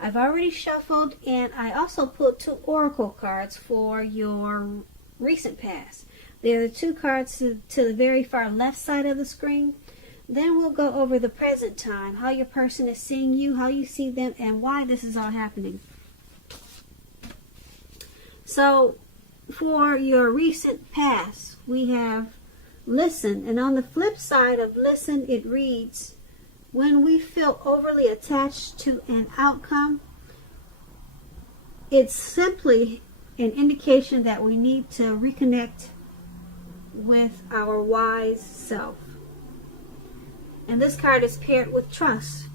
I've already shuffled, and I also pulled 2 oracle cards for your recent past. They're the 2 cards to the very far left side of the screen. Then we'll go over the present time, how your person is seeing you, how you see them, and why this is all happening. So, for your recent past, we have listen. And on the flip side of listen, it reads, when we feel overly attached to an outcome, it's simply an indication that we need to reconnect with our wise self. And this card is paired with trust.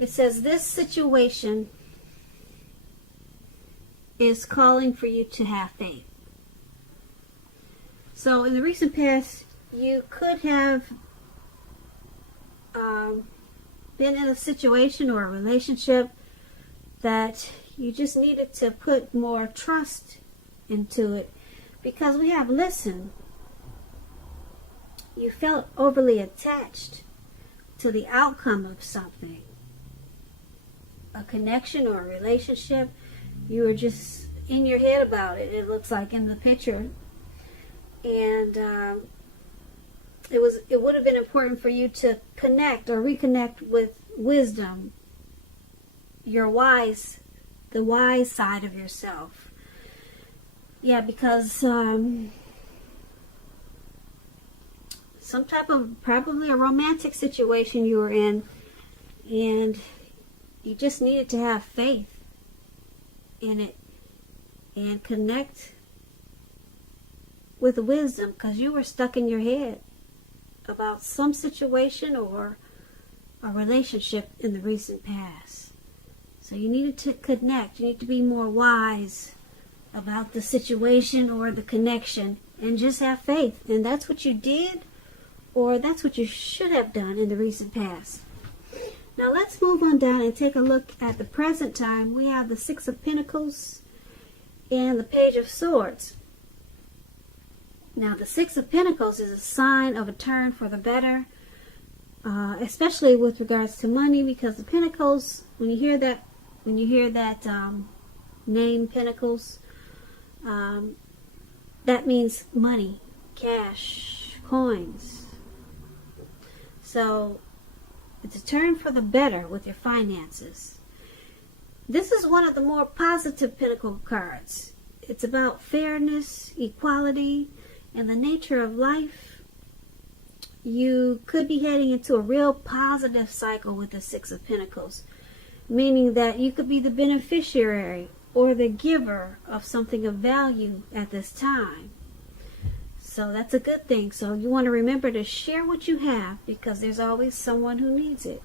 It says this situation is calling for you to have faith. So in the recent past, you could have been in a situation or a relationship that you just needed to put more trust into it, because we have listened. You felt overly attached to the outcome of something, a connection or a relationship. You were just in your head about it, it looks like in the picture. And it would have been important for you to connect or reconnect with wisdom, the wise side of yourself. Yeah, because some type of, probably a romantic situation you were in, and you just needed to have faith in it and connect with wisdom, because you were stuck in your head about some situation or a relationship in the recent past. So you needed to connect. You need to be more wise about the situation or the connection, and just have faith. And that's what you did, or that's what you should have done in the recent past. Now let's move on down and take a look at the present time. We have the 6 of Pentacles and the Page of Swords. Now, the 6 of Pentacles is a sign of a turn for the better, especially with regards to money, because the Pentacles, when you hear that name Pentacles, that means money, cash, coins. So, it's a turn for the better with your finances. This is one of the more positive Pentacle cards. It's about fairness, equality, and the nature of life. You could be heading into a real positive cycle with the 6 of Pentacles, meaning that you could be the beneficiary or the giver of something of value at this time. So that's a good thing. So you want to remember to share what you have, because there's always someone who needs it.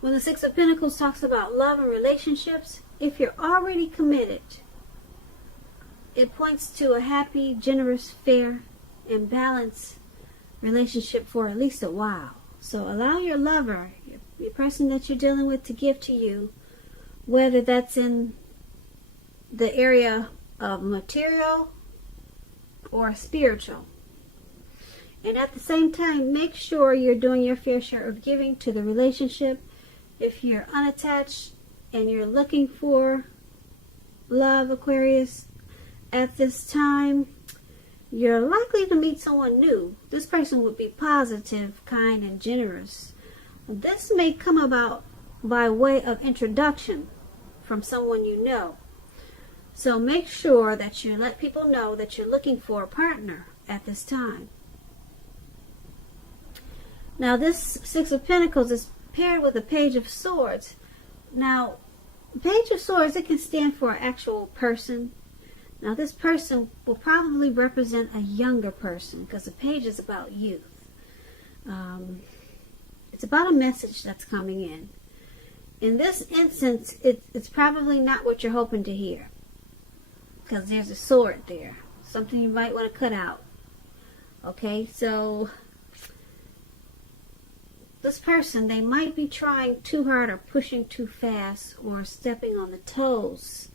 When the 6 of Pentacles talks about love and relationships, if you're already committed, it points to a happy, generous, fair, and balanced relationship for at least a while. So allow your lover, your person that you're dealing with, to give to you, whether that's in the area of material or spiritual. And at the same time, make sure you're doing your fair share of giving to the relationship. If you're unattached and you're looking for love, Aquarius, at this time, you're likely to meet someone new. This person would be positive, kind, and generous. This may come about by way of introduction from someone you know. So make sure that you let people know that you're looking for a partner at this time. Now this 6 of Pentacles is paired with the Page of Swords. Now, Page of Swords, it can stand for an actual person. Now this person will probably represent a younger person, because the page is about youth. It's about a message that's coming in. In this instance, it's probably not what you're hoping to hear, because there's a sword there. Something you might want to cut out. Okay, so this person, they might be trying too hard or pushing too fast or stepping on the toes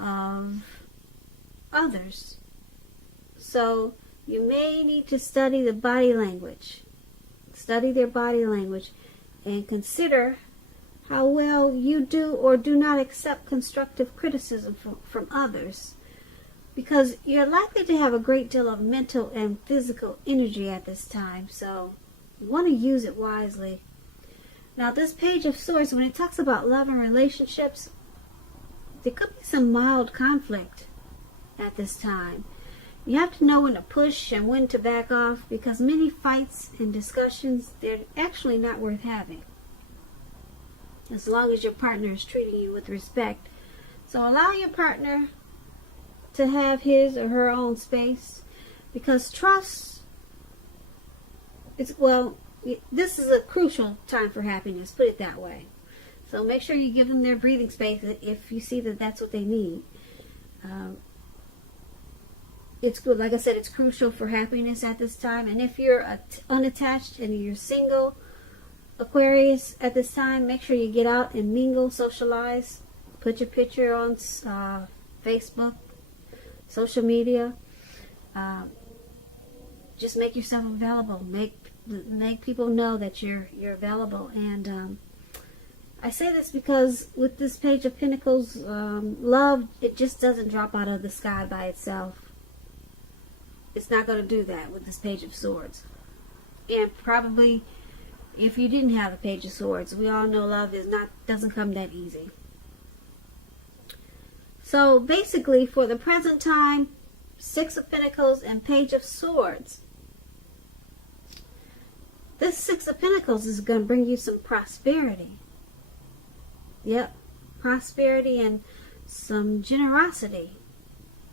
of others. So you may need to study the body language. Study their body language and consider how well you do or do not accept constructive criticism from others, because you're likely to have a great deal of mental and physical energy at this time, so you want to use it wisely. Now, this Page of Swords, when it talks about love and relationships, there could be some mild conflict at this time. You have to know when to push and when to back off, because many fights and discussions, they're actually not worth having, as long as your partner is treating you with respect. So allow your partner to have his or her own space, because trust is, well, this is a crucial time for happiness, put it that way. So make sure you give them their breathing space if you see that that's what they need. It's good, like I said, it's crucial for happiness at this time. And if you're unattached and you're single, Aquarius, at this time, make sure you get out and mingle, socialize, put your picture on Facebook, social media. Just make yourself available. Make people know that you're available. And I say this because with this Page of Pentacles, love, it just doesn't drop out of the sky by itself. It's not going to do that with this Page of Swords. And probably, if you didn't have the Page of Swords, we all know love doesn't come that easy. So basically, for the present time, Six of Pentacles and Page of Swords. This Six of Pentacles is going to bring you some prosperity. Yep, prosperity and some generosity.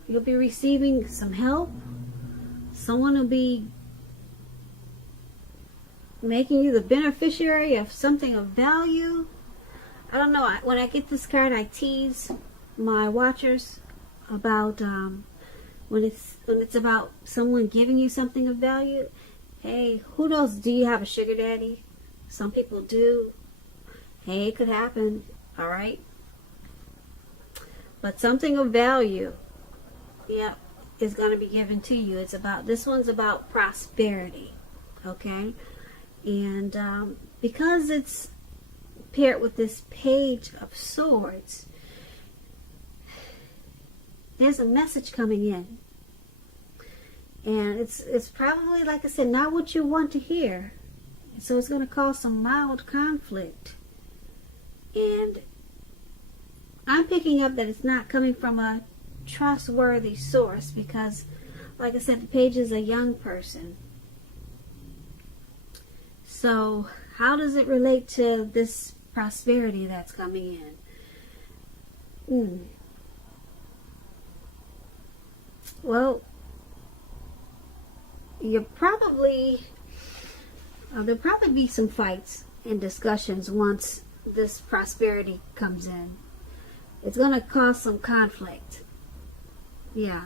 You'll be receiving some help. Someone will be making you the beneficiary of something of value. I don't know. When I get this card, I tease my watchers about when it's about someone giving you something of value. Hey, who knows? Do you have a sugar daddy? Some people do. Hey, it could happen. All right. But something of value, yeah, is going to be given to you. This one's about prosperity. Okay. And because it's paired with this Page of Swords, there's a message coming in. And it's probably, like I said, not what you want to hear. So it's going to cause some mild conflict. And I'm picking up that it's not coming from a trustworthy source, because, like I said, the page is a young person. So how does it relate to this prosperity that's coming in? Well, there'll probably be some fights and discussions once this prosperity comes in. It's going to cause some conflict. Yeah,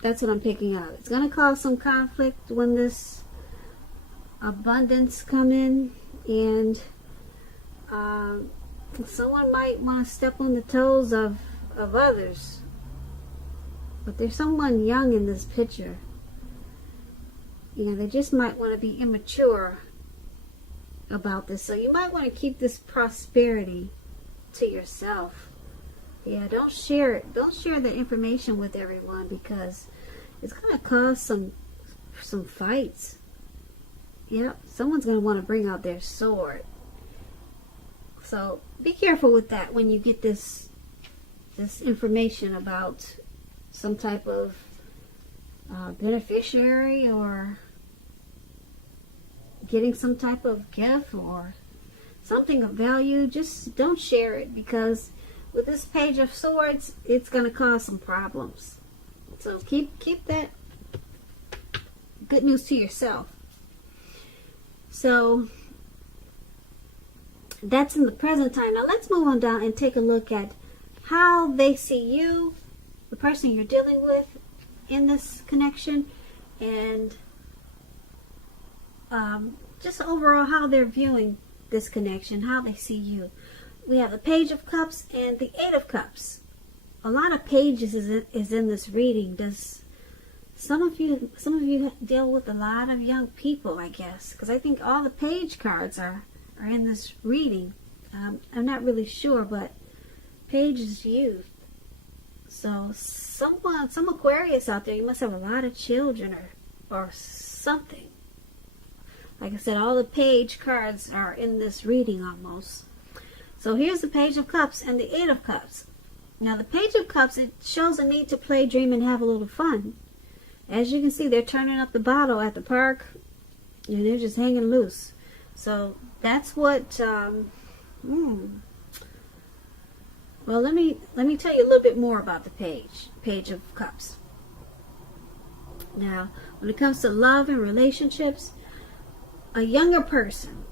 that's what I'm picking up. It's going to cause some conflict when this abundance come in, and someone might want to step on the toes of others. But there's someone young in this picture. They just might want to be immature about this. So you might want to keep this prosperity to yourself. Yeah, don't share it. Don't share the information with everyone, because it's going to cause some fights. Yep, someone's going to want to bring out their sword. So be careful with that when you get this information about some type of beneficiary, or getting some type of gift or something of value. Just don't share it, because with this Page of Swords, it's going to cause some problems. So keep that good news to yourself. So that's in the present time. Now let's move on down and take a look at how they see you, the person you're dealing with in this connection, and just overall how they're viewing this connection, how they see you. We have the Page of Cups and the Eight of Cups. A lot of pages is in this reading. Does some of you deal with a lot of young people, I guess, because I think all the page cards are in this reading. I'm not really sure, but Page is youth. So some Aquarius out there, you must have a lot of children or something. Like I said, all the Page cards are in this reading almost. So here's the Page of Cups and the Eight of Cups. Now the Page of Cups, it shows a need to play, dream, and have a little fun. As you can see, they're turning up the bottle at the park, and they're just hanging loose. So that's what. Well, let me tell you a little bit more about the Page of Cups. Now, when it comes to love and relationships, a younger person,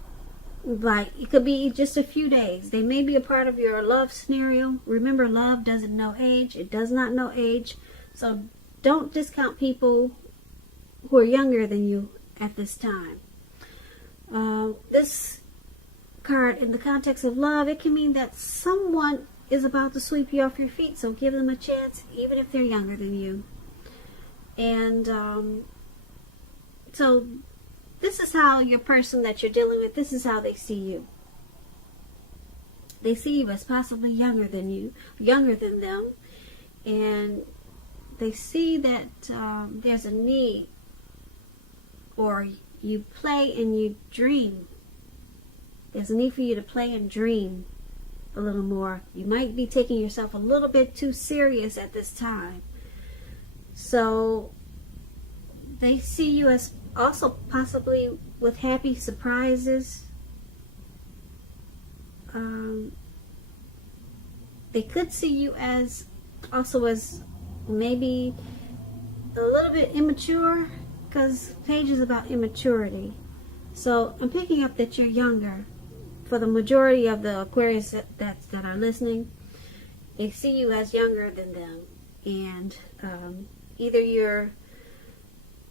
like it could be just a few days, they may be a part of your love scenario. Remember, love doesn't know age. It does not know age. So don't discount people who are younger than you at this time. This card, in the context of love, it can mean that someone is about to sweep you off your feet. So give them a chance, even if they're younger than you. And so this is how your person that you're dealing with, this is how they see you. They see you as possibly younger than them. And they see that there's a need, or you play and you dream. There's a need for you to play and dream a little more. You might be taking yourself a little bit too serious at this time. So they see you as also possibly with happy surprises. They could see you as also as maybe a little bit immature, because Page is about immaturity. So I'm picking up that you're younger. For the majority of the Aquarius that are listening, they see you as younger than them. And either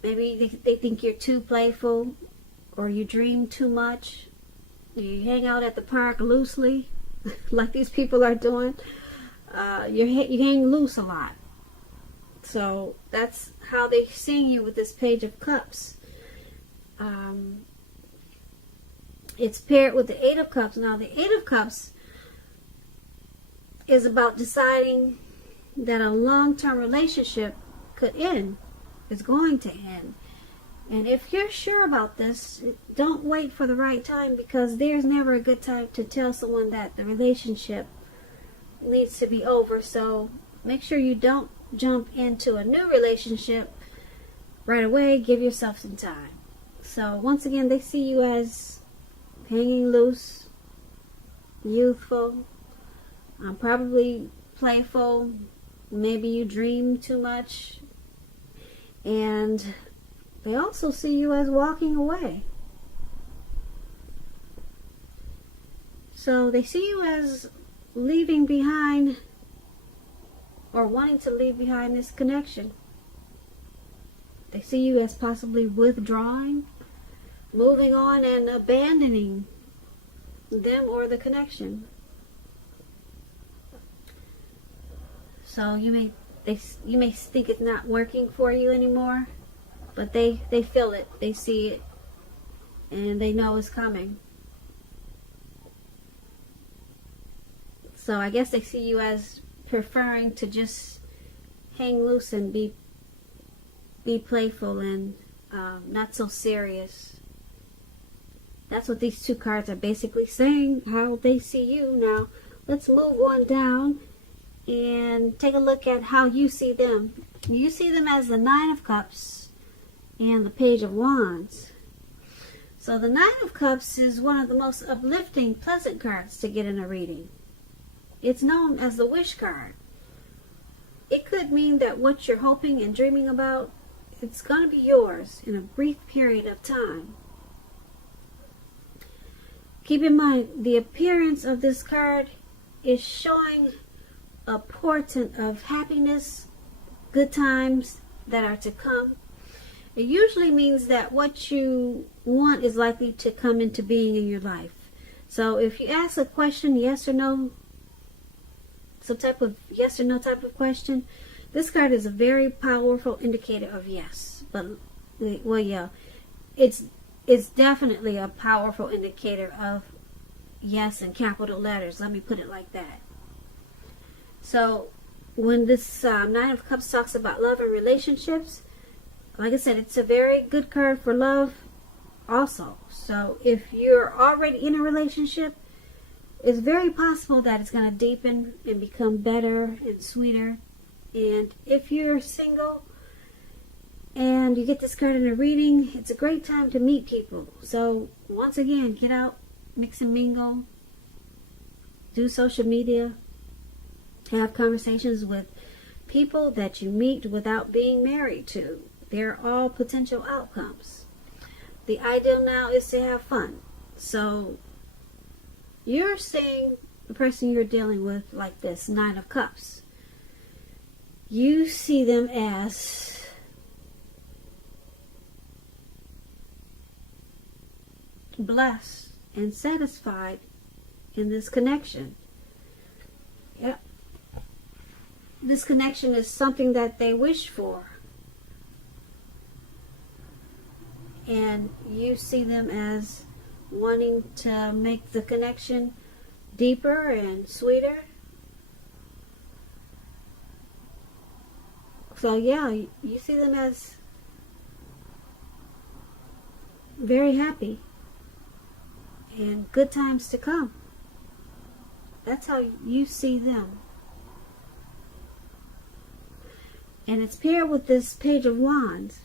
maybe they think you're too playful, or you dream too much. You hang out at the park loosely, like these people are doing. You hang loose a lot. So that's how they see you with this Page of Cups. It's paired with the Eight of Cups. Now the Eight of Cups is about deciding that a long-term relationship could end. It's going to end. And if you're sure about this, don't wait for the right time, because there's never a good time to tell someone that the relationship needs to be over. So make sure you don't jump into a new relationship right away. Give yourself some time. So once again, they see you as hanging loose, youthful, probably playful. Maybe you dream too much. And they also see you as walking away. So they see you as leaving behind, or wanting to leave behind this connection. They see you as possibly withdrawing, moving on, and abandoning them or the connection. So you may think it's not working for you anymore, but they feel it, they see it, and they know it's coming. So I guess they see you as preferring to just hang loose and be playful and not so serious. That's what these two cards are basically saying, how they see you. Now let's move on down and take a look at how you see them. You see them as the Nine of Cups and the Page of Wands. So the Nine of Cups is one of the most uplifting, pleasant cards to get in a reading. It's known as the wish card. It could mean that what you're hoping and dreaming about, it's going to be yours in a brief period of time. Keep in mind, the appearance of this card is showing a portent of happiness, good times that are to come. It usually means that what you want is likely to come into being in your life. So if you ask a question, yes or no, some type of yes or no type of question, this card is a very powerful indicator of yes. But, well, yeah, it's definitely a powerful indicator of yes in capital letters. Let me put it like that. So when this Nine of Cups talks about love and relationships, like I said, it's a very good card for love also. So if you're already in a relationship, it's very possible that it's going to deepen and become better and sweeter. And if you're single and you get this card in a reading, it's a great time to meet people. So once again, get out, mix and mingle, do social media, have conversations with people that you meet without being married to. They're all potential outcomes. The ideal now is to have fun. So you're seeing the person you're dealing with like this, Nine of Cups. You see them as blessed and satisfied in this connection. Yep. This connection is something that they wish for. And you see them as wanting to make the connection deeper and sweeter. So yeah, you see them as very happy and good times to come. That's how you see them. And it's paired with this Page of Wands.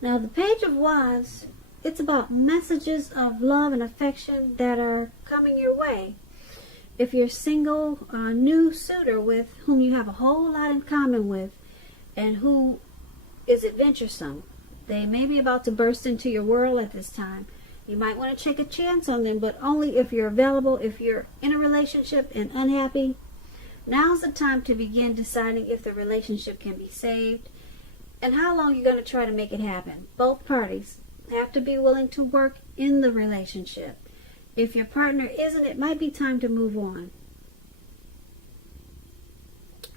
Now the Page of Wands, it's about messages of love and affection that are coming your way. If you're single, a new suitor with whom you have a whole lot in common with and who is adventuresome, they may be about to burst into your world at this time. You might want to take a chance on them, but only if you're available. If you're in a relationship and unhappy, now's the time to begin deciding if the relationship can be saved and how long you're going to try to make it happen. Both parties have to be willing to work in the relationship. If your partner isn't, it might be time to move on.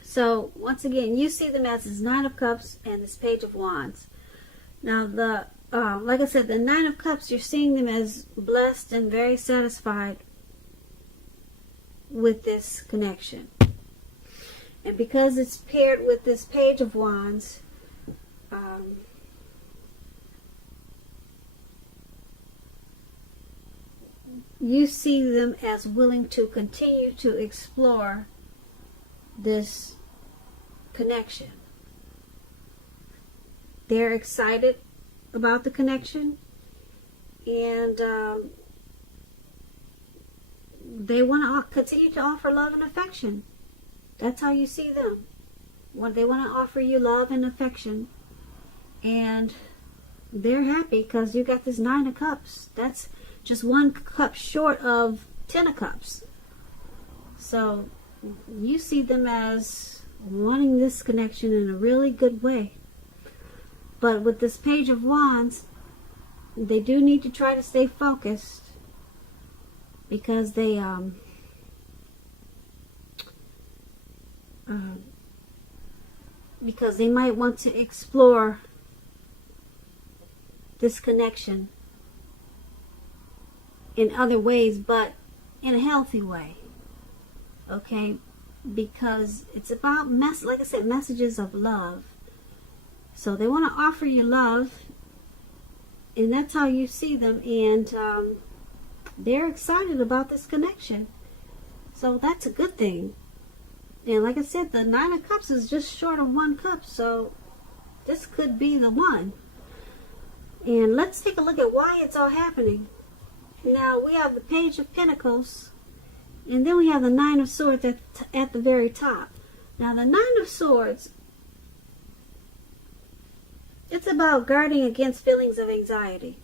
So, once again, you see them as this Nine of Cups and this Page of Wands. Now, like I said, the Nine of Cups, you're seeing them as blessed and very satisfied with this connection. And because it's paired with this Page of Wands, you see them as willing to continue to explore this connection. They're excited about the connection, and they want to continue to offer love and affection. That's how you see them. They want to offer you love and affection, and they're happy because you got this Nine of Cups. That's just one cup short of 10 of Cups. So you see them as wanting this connection in a really good way. But with this Page of Wands, they do need to try to stay focused because they might want to explore this connection in other ways, but in a healthy way. Okay? Because it's about, like I said, messages of love. So they want to offer you love, and that's how you see them, and they're excited about this connection. So that's a good thing. And like I said, the Nine of Cups is just short of one cup, so this could be the one. And let's take a look at why it's all happening. Now we have the Page of Pentacles, and then we have the Nine of Swords at the very top. Now the Nine of Swords, it's about guarding against feelings of anxiety.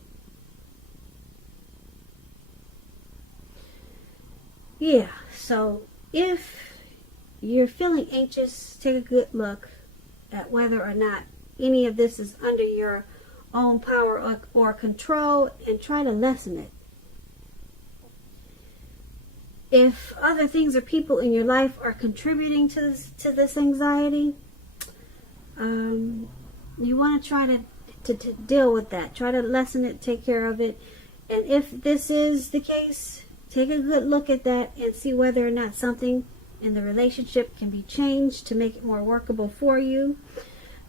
Yeah, so if you're feeling anxious, take a good look at whether or not any of this is under your own power or control, and try to lessen it. If other things or people in your life are contributing to this anxiety, you want to try to deal with that. Try to lessen it, take care of it, And if this is the case, take a good look at that and see whether or not something in the relationship can be changed to make it more workable for you.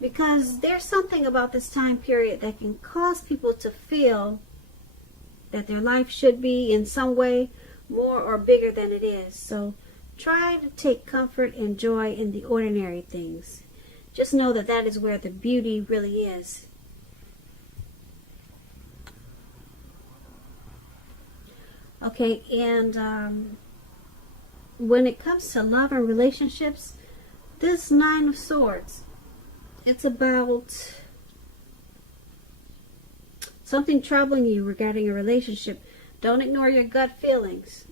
Because there's something about this time period that can cause people to feel that their life should be in some way more or bigger than it is. So try to take comfort and joy in the ordinary things. Just know that that is where the beauty really is. Okay, and when it comes to love and relationships, this Nine of Swords, it's about something troubling you regarding a relationship. Don't ignore your gut feelings.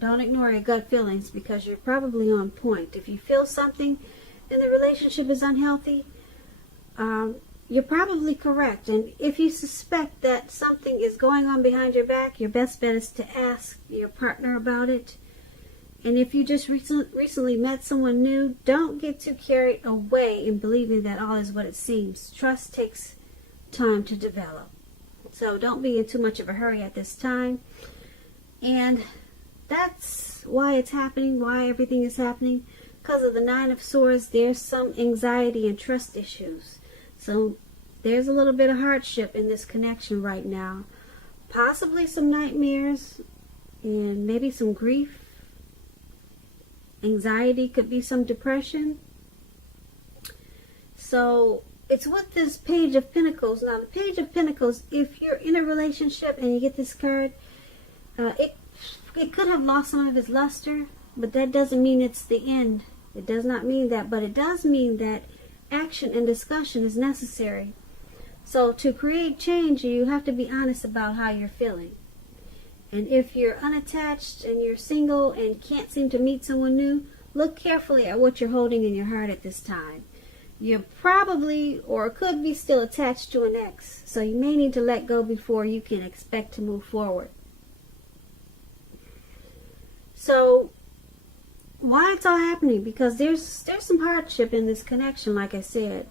Don't ignore your gut feelings, because you're probably on point. If you feel something in the relationship is unhealthy, you're probably correct. And if you suspect that something is going on behind your back, your best bet is to ask your partner about it. And if you just recently met someone new, don't get too carried away in believing that all is what it seems. Trust takes time to develop. So don't be in too much of a hurry at this time. And that's why it's happening, why everything is happening. Because of the Nine of Swords, there's some anxiety and trust issues. So there's a little bit of hardship in this connection right now. Possibly some nightmares and maybe some grief. Anxiety, could be some depression. So it's with this Page of Pentacles. Now the Page of Pentacles, if you're in a relationship and you get this card, it could have lost some of its luster, but that doesn't mean it's the end. It does not mean that, but it does mean that action and discussion is necessary. So to create change, you have to be honest about how you're feeling. And if you're unattached and you're single and can't seem to meet someone new, look carefully at what you're holding in your heart at this time. You're probably or could be still attached to an ex, so you may need to let go before you can expect to move forward. So why it's all happening? Because there's some hardship in this connection, like I said.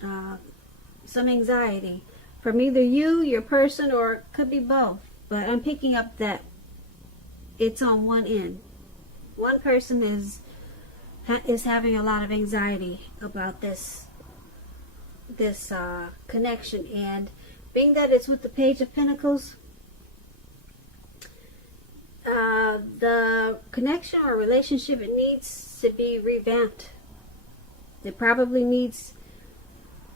Some anxiety from either you, your person, or it could be both. But I'm picking up that it's on one end. One person is having a lot of anxiety about this connection, and being that it's with the Page of Pentacles, the connection or relationship, it needs to be revamped. It probably needs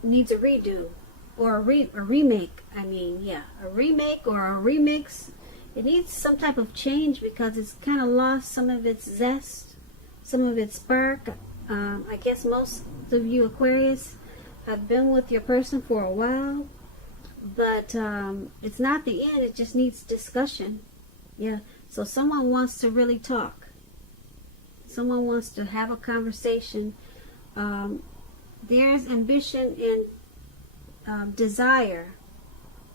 a redo or a remake. A remake or a remix. It needs some type of change because it's kind of lost some of its zest, some of its spark. I guess most of you Aquarius have been with your person for a while, but it's not the end. It just needs discussion. Yeah. So someone wants to really talk. Someone wants to have a conversation. There's ambition and desire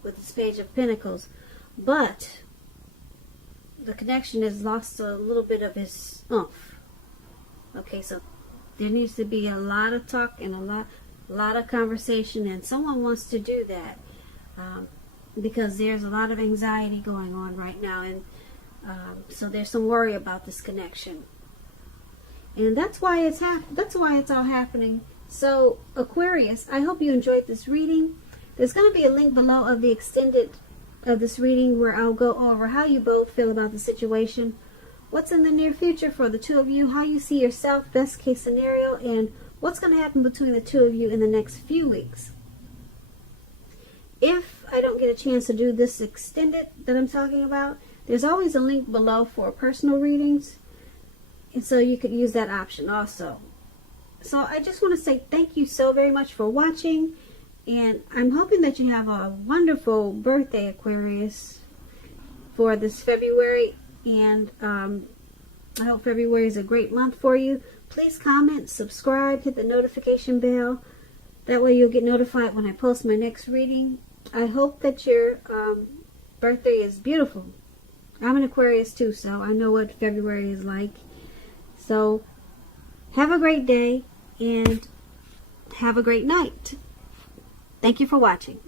with this Page of Pentacles, but the connection has lost a little bit of its oomph. Okay, so there needs to be a lot of talk and a lot of conversation, and someone wants to do that because there's a lot of anxiety going on right now, and so there's some worry about this connection, and that's why it's all happening. So Aquarius, I hope you enjoyed this reading. There's going to be a link below of the extended of this reading where I'll go over how you both feel about the situation, what's in the near future for the two of you, how you see yourself, best case scenario, and what's going to happen between the two of you in the next few weeks. If I don't get a chance to do this extended that I'm talking about, there's always a link below for personal readings, and so you could use that option also. So I just want to say thank you so very much for watching, and I'm hoping that you have a wonderful birthday, Aquarius, for this February, and I hope February is a great month for you. Please comment, subscribe, hit the notification bell. That way you'll get notified when I post my next reading. I hope that your birthday is beautiful. I'm an Aquarius too, so I know what February is like. So have a great day and have a great night. Thank you for watching.